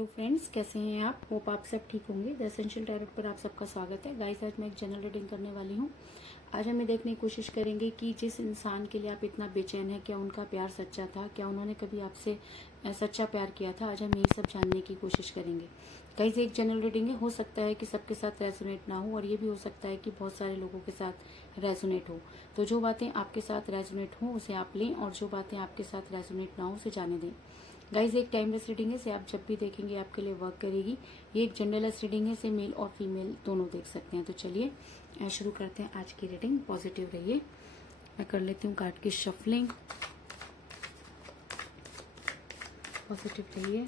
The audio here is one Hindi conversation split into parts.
हेलो फ्रेंड्स, कैसे हैं आप? होप आप सब ठीक होंगे। द एसेंशियल टैरोट पर आप सबका स्वागत है। गाइस, आज मैं एक जनरल रीडिंग करने वाली हूँ। आज हम ये देखने की कोशिश करेंगे कि जिस इंसान के लिए आप इतना बेचैन है, क्या उनका प्यार सच्चा था, क्या उन्होंने कभी आपसे सच्चा प्यार किया था। आज हम यही सब जानने की कोशिश करेंगे। गाइस, एक जनरल रीडिंग है, हो सकता है कि सबके साथ रेजोनेट ना हो, और ये भी हो सकता है कि बहुत सारे लोगों के साथ रेजोनेट हो। तो जो बातें आपके साथ रेजोनेट हो उसे आप लें, और जो बातें आपके साथ रेजोनेट ना हो उसे जाने दें। गाइज, एक टाइमलेस रीडिंग है, इसे आप जब भी देखेंगे आपके लिए वर्क करेगी। ये एक जनरलेस रीडिंग है, इसे मेल और फीमेल दोनों देख सकते हैं। तो चलिए शुरू करते हैं आज की रीडिंग। पॉजिटिव रहिए। मैं कर लेती हूँ कार्ड की शफलिंग। पॉजिटिव रहिए।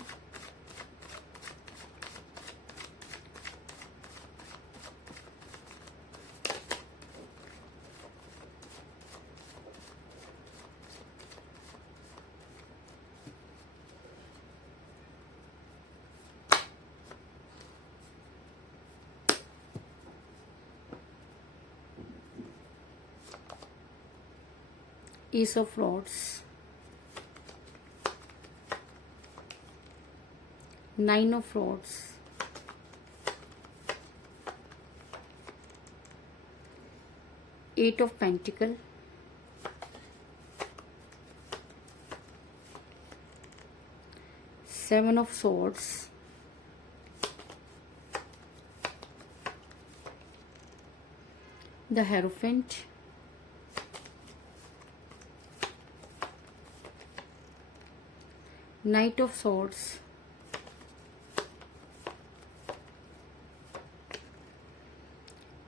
Ace of Swords, Nine of Swords, Eight of Pentacles, Seven of Swords, the Hierophant, Knight of Swords,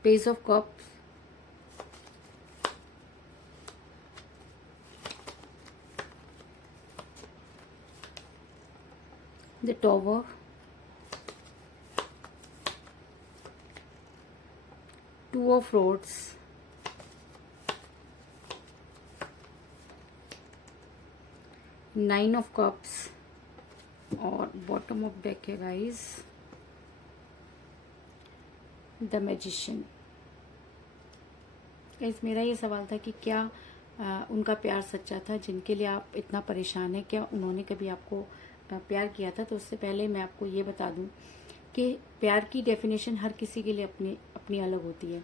Page of Cups, the Tower, Two of Swords, Nine of Cups, और बॉटम ऑफ डेक है गाइस द मैजिशियन। गाइस, मेरा ये सवाल था कि क्या उनका प्यार सच्चा था जिनके लिए आप इतना परेशान हैं। क्या उन्होंने कभी आपको प्यार किया था? तो उससे पहले मैं आपको ये बता दूं कि प्यार की डेफिनेशन हर किसी के लिए अपनी अपनी अलग होती है।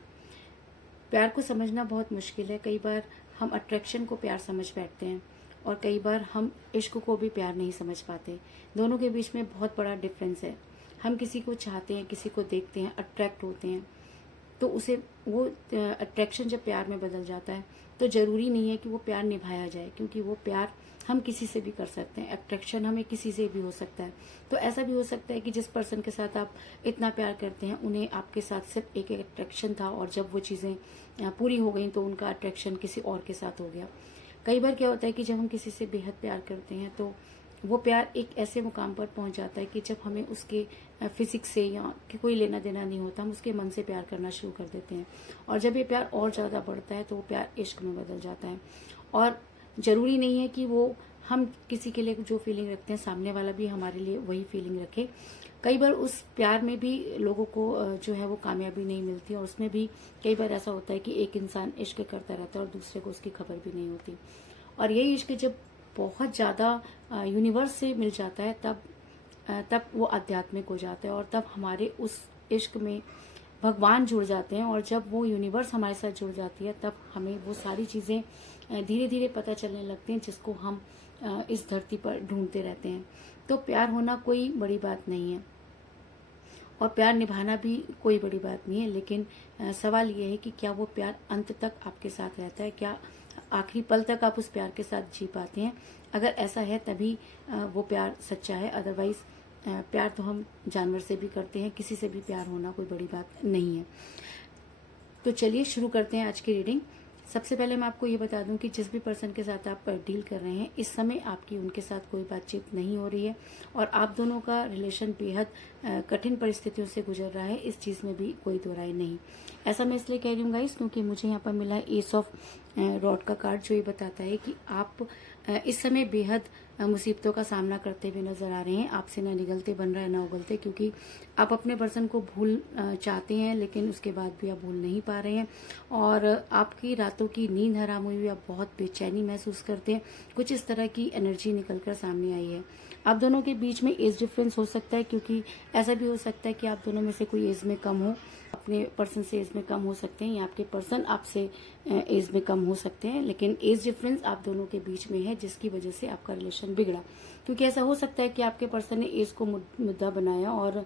प्यार को समझना बहुत मुश्किल है। कई बार हम अट्रैक्शन को प्यार समझ बैठते हैं, और कई बार हम इश्क को भी प्यार नहीं समझ पाते। दोनों के बीच में बहुत बड़ा डिफरेंस है। हम किसी को चाहते हैं, किसी को देखते हैं, अट्रैक्ट होते हैं, तो उसे वो अट्रैक्शन जब प्यार में बदल जाता है तो ज़रूरी नहीं है कि वो प्यार निभाया जाए, क्योंकि वो प्यार हम किसी से भी कर सकते हैं। अट्रैक्शन हमें किसी से भी हो सकता है। तो ऐसा भी हो सकता है कि जिस पर्सन के साथ आप इतना प्यार करते हैं, उन्हें आपके साथ सिर्फ एक अट्रैक्शन था, और जब वो चीज़ें पूरी हो गई तो उनका अट्रैक्शन किसी और के साथ हो गया। कई बार क्या होता है कि जब हम किसी से बेहद प्यार करते हैं तो वो प्यार एक ऐसे मुकाम पर पहुंच जाता है कि जब हमें उसके फिजिक्स से या कि कोई लेना देना नहीं होता, हम उसके मन से प्यार करना शुरू कर देते हैं। और जब ये प्यार और ज़्यादा बढ़ता है तो वो प्यार इश्क में बदल जाता है। और ज़रूरी नहीं है कि वो हम किसी के लिए जो फीलिंग रखते हैं सामने वाला भी हमारे लिए वही फीलिंग रखे। कई बार उस प्यार में भी लोगों को जो है वो कामयाबी नहीं मिलती, और उसमें भी कई बार ऐसा होता है कि एक इंसान इश्क करता रहता है और दूसरे को उसकी खबर भी नहीं होती। और यही इश्क जब बहुत ज़्यादा यूनिवर्स से मिल जाता है तब वो आध्यात्मिक हो जाता है, और तब हमारे उस इश्क में भगवान जुड़ जाते हैं। और जब वो यूनिवर्स हमारे साथ जुड़ जाती है तब हमें वो सारी चीज़ें धीरे धीरे पता चलने लगती हैं जिसको हम इस धरती पर ढूंढते रहते हैं। तो प्यार होना कोई बड़ी बात नहीं है, और प्यार निभाना भी कोई बड़ी बात नहीं है। लेकिन सवाल ये है कि क्या वो प्यार अंत तक आपके साथ रहता है, क्या आखिरी पल तक आप उस प्यार के साथ जी पाते हैं। अगर ऐसा है तभी वो प्यार सच्चा है। अदरवाइज प्यार तो हम जानवर से भी करते हैं, किसी से भी प्यार होना कोई बड़ी बात नहीं है। तो चलिए शुरू करते हैं आज की रीडिंग। सबसे पहले मैं आपको ये बता दूं कि जिस भी पर्सन के साथ आप डील कर रहे हैं, इस समय आपकी उनके साथ कोई बातचीत नहीं हो रही है, और आप दोनों का रिलेशन बेहद कठिन परिस्थितियों से गुजर रहा है। इस चीज़ में भी कोई दो राय नहीं। ऐसा मैं इसलिए कह रही हूँ गाइस, क्योंकि मुझे यहाँ पर मिला एस ऑफ रॉड का कार्ड, जो ये बताता है कि आप इस समय बेहद मुसीबतों का सामना करते हुए नजर आ रहे हैं। आपसे ना निगलते बन रहा है ना उगलते, क्योंकि आप अपने पर्सन को भूल चाहते हैं, लेकिन उसके बाद भी आप भूल नहीं पा रहे हैं। और आपकी रातों की नींद हराम हुई हुई, आप बहुत बेचैनी महसूस करते हैं। कुछ इस तरह की एनर्जी निकल कर सामने आई है। आप दोनों के बीच में एज डिफरेंस हो सकता है, क्योंकि ऐसा भी हो सकता है कि आप दोनों में से कोई एज में कम हो, अपने पर्सन से एज में कम हो सकते हैं, या आपके पर्सन आपसे एज में कम हो सकते हैं, लेकिन एज डिफरेंस आप दोनों के बीच में है जिसकी वजह से आपका रिलेशन बिगड़ा। क्योंकि ऐसा हो सकता है कि आपके पर्सन ने एज को मुद्दा बनाया और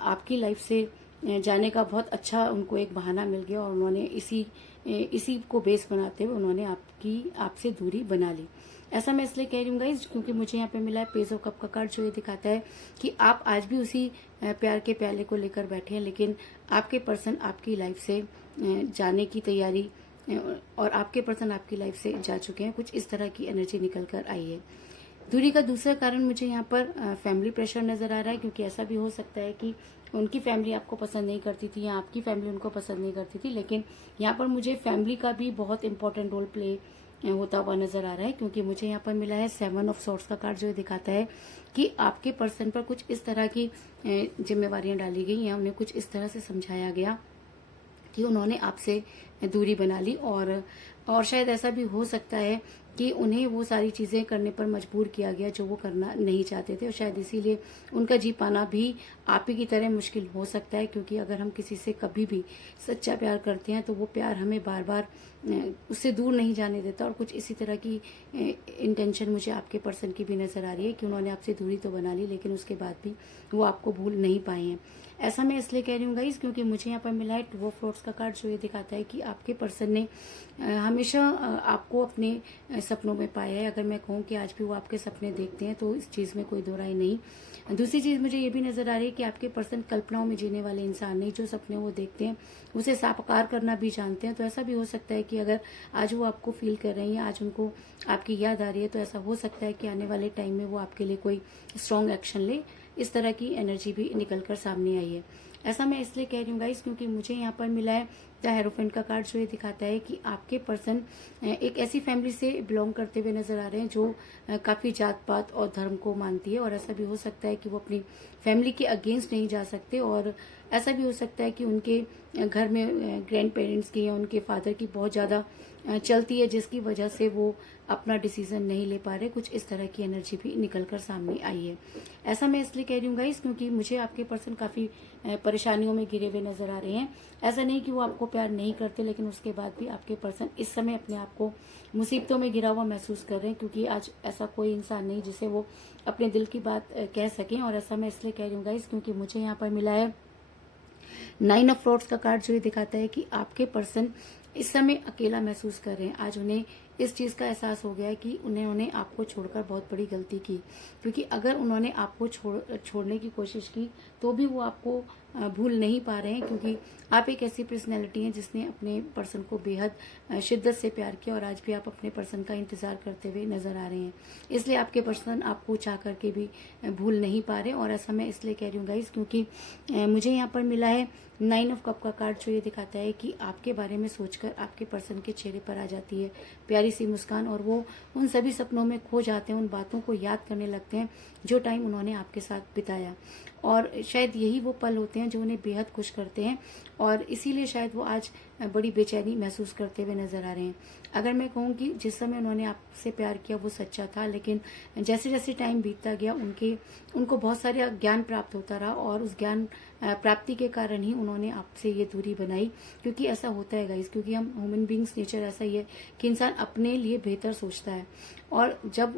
आपकी लाइफ से जाने का बहुत अच्छा उनको एक बहाना मिल गया, और उन्होंने इसी को बेस बनाते हुए उन्होंने आपसे दूरी बना ली। ऐसा मैं इसलिए कह रही हूँ गाइज, क्योंकि मुझे यहाँ पे मिला है पेज ऑफ कप का कार्ड, जो ये दिखाता है कि आप आज भी उसी प्यार के प्याले को लेकर बैठे हैं, लेकिन आपके पर्सन आपकी लाइफ से जाने की तैयारी, और आपके पर्सन आपकी लाइफ से जा चुके हैं। कुछ इस तरह की एनर्जी निकल कर आई है। दूरी का दूसरा कारण मुझे यहाँ पर फैमिली प्रेशर नजर आ रहा है, क्योंकि ऐसा भी हो सकता है कि उनकी फैमिली आपको पसंद नहीं करती थी या आपकी फैमिली उनको पसंद नहीं करती थी, लेकिन यहाँ पर मुझे फैमिली का भी बहुत इंपॉर्टेंट रोल प्ले होता हुआ नजर आ रहा है। क्योंकि मुझे यहाँ पर मिला है 7 ऑफ सॉर्ड्स का कार्ड, जो दिखाता है कि आपके पर्सन पर कुछ इस तरह की जिम्मेवारियां डाली गई या उन्हें कुछ इस तरह से समझाया गया कि उन्होंने आपसे दूरी बना ली, और शायद ऐसा भी हो सकता है कि उन्हें वो सारी चीजें करने पर मजबूर किया गया जो वो करना नहीं चाहते थे, और शायद इसीलिए उनका जी पाना भी आप ही की तरह मुश्किल हो सकता है। क्योंकि अगर हम किसी से कभी भी सच्चा प्यार करते हैं तो वो प्यार हमें बार बार उससे दूर नहीं जाने देता, और कुछ इसी तरह की इंटेंशन मुझे आपके पर्सन की भी नजर आ रही है कि उन्होंने आपसे दूरी तो बना ली, लेकिन उसके बाद भी वो आपको भूल नहीं पाए हैं। ऐसा मैं इसलिए कह रही हूँ गाइस, क्योंकि मुझे यहाँ पर मिला है 2 ऑफ फ्लोट्स का कार्ड, जो ये दिखाता है कि आपके पर्सन ने हमेशा आपको अपने सपनों में पाया है। अगर मैं कहूँ कि आज भी वो आपके सपने देखते हैं तो इस चीज में कोई दो राय नहीं। दूसरी चीज मुझे ये भी नजर आ रही है कि आपके पर्सन कल्पनाओं में जीने वाले इंसान नहीं, जो सपने वो देखते हैं उसे साकार करना भी जानते हैं। तो ऐसा भी हो सकता है कि अगर आज वो आपको फील कर रहे हैं, आज उनको आपकी याद आ रही है, तो ऐसा हो सकता है कि आने वाले टाइम में वो आपके लिए कोई स्ट्रॉन्ग एक्शन ले। इस तरह की एनर्जी भी निकल कर सामने आई है। ऐसा मैं इसलिए कह रही हूँ गाइस, क्योंकि मुझे यहाँ पर मिला है द हेरोफेंट का कार्ड, जो ये दिखाता है कि आपके पर्सन एक ऐसी फैमिली से बिलोंग करते हुए नजर आ रहे हैं जो काफी जात पात और धर्म को मानती है, और ऐसा भी हो सकता है कि वो अपनी फैमिली के अगेंस्ट नहीं जा सकते, और ऐसा भी हो सकता है कि उनके घर में ग्रैंड पेरेंट्स की या उनके फादर की बहुत ज्यादा चलती है, जिसकी वजह से वो अपना डिसीजन नहीं ले पा रहे। कुछ इस तरह की एनर्जी भी निकल कर सामने आई है। ऐसा मैं इसलिए कह रही हूँ गाइस, क्योंकि मुझे आपके पर्सन काफी परेशानियों में घिरे हुए नजर आ रहे हैं। ऐसा नहीं कि वो आपको प्यार नहीं करते, लेकिन उसके बाद भी आपके पर्सन इस समय अपने आप को मुसीबतों में घिरा हुआ महसूस कर रहे हैं, क्योंकि आज ऐसा कोई इंसान नहीं जिसे वो अपने दिल की बात कह सकें। और ऐसा मैं इसलिए कह रही हूँ गाइस, क्योंकि मुझे यहाँ पर मिला है 9 ऑफ फ्लोट्स का कार्ड, जो ये दिखाता है कि आपके पर्सन इस समय अकेला महसूस कर रहे हैं। आज उन्हें इस चीज का एहसास हो गया है कि उन्होंने आपको छोड़कर बहुत बड़ी गलती की, क्योंकि अगर उन्होंने आपको छोड़ने की कोशिश की तो भी वो आपको भूल नहीं पा रहे हैं, क्योंकि आप एक ऐसी पर्सनैलिटी हैं जिसने अपने पर्सन को बेहद शिद्दत से प्यार किया, और आज भी आप अपने पर्सन का इंतजार करते हुए नजर आ रहे हैं। इसलिए आपके पर्सन आपको चाह करके भी भूल नहीं पा रहे। और ऐसा मैं इसलिए कह रही हूँ गाइस, क्योंकि मुझे यहाँ पर मिला है 9 ऑफ कप का कार्ड, जो ये दिखाता है कि आपके बारे में सोचकर आपके पर्सन के चेहरे पर आ जाती है प्यारी सी मुस्कान, और वो उन सभी सपनों में खो जाते हैं, उन बातों को याद करने लगते हैं जो टाइम उन्होंने आपके साथ बिताया, और शायद यही वो पल होते हैं जो उन्हें बेहद खुश करते हैं, और इसीलिए शायद वो आज बड़ी बेचैनी महसूस करते हुए नजर आ रहे हैं। अगर मैं कहूँ कि जिस समय उन्होंने आपसे प्यार किया वो सच्चा था, लेकिन जैसे जैसे टाइम बीतता गया उनको बहुत सारे ज्ञान प्राप्त होता रहा, और उस ज्ञान प्राप्ति के कारण ही उन्होंने आपसे ये दूरी बनाई। क्योंकि ऐसा होता है गाइस, क्योंकि हम ह्यूमन बींग्स नेचर ऐसा ही है कि इंसान अपने लिए बेहतर सोचता है, और जब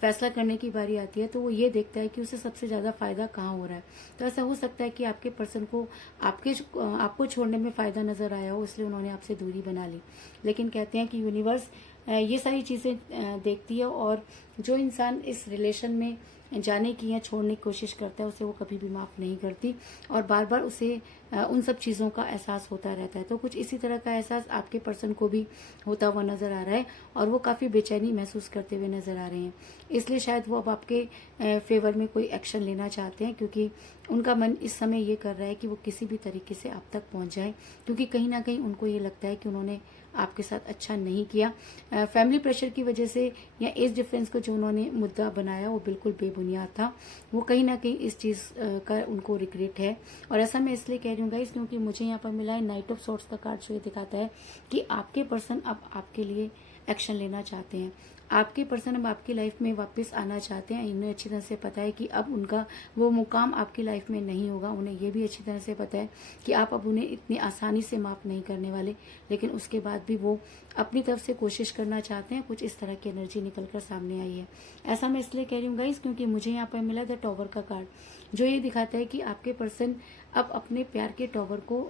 फैसला करने की बारी आती है तो वो ये देखता है कि उसे सबसे ज्यादा फायदा कहाँ हो रहा है। तो ऐसा हो सकता है कि आपके पर्सन को आपको छोड़ने में फायदा नजर आया हो, इसलिए उन्होंने आपसे दूरी बना ली। लेकिन कहते हैं कि यूनिवर्स ये सारी चीजें देखती है, और जो इंसान इस रिलेशन में जाने की या छोड़ने की कोशिश करता है उसे वो कभी भी माफ नहीं करती, और बार बार उसे उन सब चीजों का एहसास होता रहता है। तो कुछ इसी तरह का एहसास आपके पर्सन को भी होता हुआ नजर आ रहा है, और वो काफी बेचैनी महसूस करते हुए नजर आ रहे हैं। इसलिए शायद वो अब आपके फेवर में कोई एक्शन लेना चाहते हैं, क्योंकि उनका मन इस समय ये कर रहा है कि वो किसी भी तरीके से आप तक पहुंच जाए, क्योंकि कहीं ना कहीं उनको ये लगता है कि उन्होंने आपके साथ अच्छा नहीं किया। फैमिली प्रेशर की वजह से या एज डिफरेंस को जो उन्होंने मुद्दा बनाया वो बिल्कुल बेबुनियाद था। वो कहीं ना कहीं इस चीज का उनको रिग्रेट है। और ऐसा मैं इसलिए कह रही हूँ गाइस, क्योंकि मुझे यहाँ पर मिला है नाइट ऑफ सॉर्ट्स का कार्ड, जो ये दिखाता है कि आपके पर्सन अब आपके लिए एक्शन लेना चाहते हैं। आपके पर्सन अब आपकी लाइफ में वापस आना चाहते हैं। इन्हें अच्छी तरह से पता है कि अब उनका वो मुकाम आपकी लाइफ में नहीं होगा। उन्हें ये भी अच्छी तरह से पता है कि आप अब उन्हें इतनी आसानी से माफ़ नहीं करने वाले, लेकिन उसके बाद भी वो अपनी तरफ से कोशिश करना चाहते हैं। कुछ इस तरह की एनर्जी निकल कर सामने आई है। ऐसा मैं इसलिए कह रही हूँ गाइस, क्योंकि मुझे यहाँ पर मिला द टॉवर का कार्ड, जो ये दिखाता है कि आपके पर्सन अब अपने प्यार के टॉवर को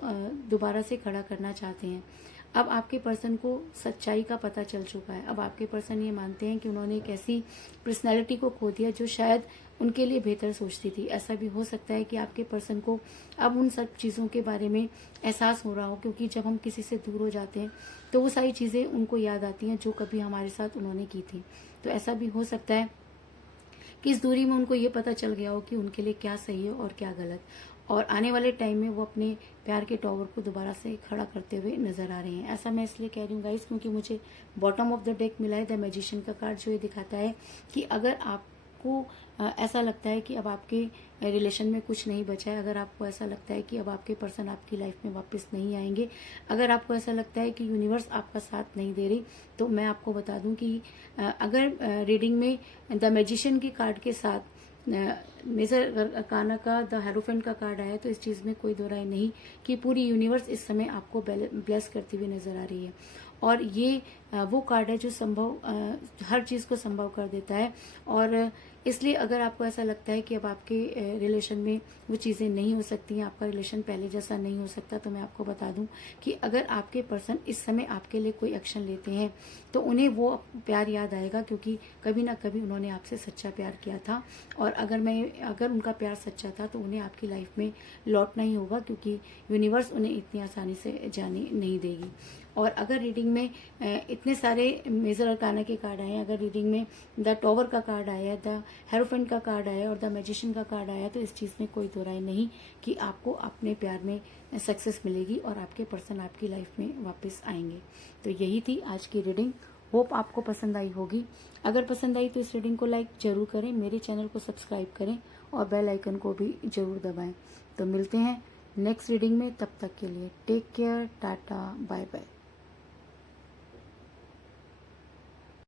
दोबारा से खड़ा करना चाहते हैं। अब आपके पर्सन को सच्चाई का पता चल चुका है। अब आपके पर्सन ये मानते हैं कि उन्होंने एक ऐसी पर्सनैलिटी को खो दिया जो शायद उनके लिए बेहतर सोचती थी। ऐसा भी हो सकता है कि आपके पर्सन को अब उन सब चीज़ों के बारे में एहसास हो रहा हो, क्योंकि जब हम किसी से दूर हो जाते हैं तो वो सारी चीज़ें उनको याद आती हैं जो कभी हमारे साथ उन्होंने की थी। तो ऐसा भी हो सकता है कि इस दूरी में उनको ये पता चल गया हो कि उनके लिए क्या सही है और क्या गलत, और आने वाले टाइम में वो अपने प्यार के टॉवर को दोबारा से खड़ा करते हुए नजर आ रहे हैं। ऐसा मैं इसलिए कह रही हूँ गाइस, क्योंकि मुझे बॉटम ऑफ द डेक मिला है द मैजिशियन का कार्ड, जो ये दिखाता है कि अगर आपको ऐसा लगता है कि अब आपके रिलेशन में कुछ नहीं बचा है, अगर आपको ऐसा लगता है कि अब आपके पर्सन आपकी लाइफ में वापस नहीं आएंगे, अगर आपको ऐसा लगता है कि यूनिवर्स आपका साथ नहीं दे रही, तो मैं आपको बता दूं कि अगर रीडिंग में द मैजिशियन के कार्ड के साथ मेजर अरकाना का द हेरोफेंट का कार्ड आया, तो इस चीज़ में कोई दो राय नहीं कि पूरी यूनिवर्स इस समय आपको ब्लेस करती हुई नजर आ रही है। और ये वो कार्ड है जो हर चीज़ को संभव कर देता है। और इसलिए अगर आपको ऐसा लगता है कि अब आपके रिलेशन में वो चीज़ें नहीं हो सकती हैं, आपका रिलेशन पहले जैसा नहीं हो सकता, तो मैं आपको बता दूं कि अगर आपके पर्सन इस समय आपके लिए कोई एक्शन लेते हैं तो उन्हें वो प्यार याद आएगा, क्योंकि कभी ना कभी उन्होंने आपसे सच्चा प्यार किया था। और अगर उनका प्यार सच्चा था तो उन्हें आपकी लाइफ में लौटना ही होगा, क्योंकि यूनिवर्स उन्हें इतनी आसानी से जाने नहीं देगी। और अगर रीडिंग में इतने सारे मेजर अरकाना के कार्ड आए, अगर रीडिंग में द टॉवर का कार्ड आया, द हेरोफेंट का कार्ड आया और द मैजिशियन का कार्ड आया, तो इस चीज़ में कोई दो राय नहीं कि आपको अपने प्यार में सक्सेस मिलेगी और आपके पर्सन आपकी लाइफ में वापस आएंगे। तो यही थी आज की रीडिंग। होप आपको पसंद आई होगी। अगर पसंद आई तो इस रीडिंग को लाइक जरूर करें, मेरे चैनल को सब्सक्राइब करें और बेल आइकन को भी जरूर दबाएं। तो मिलते हैं नेक्स्ट रीडिंग में, तब तक के लिए take care, tata, bye bye.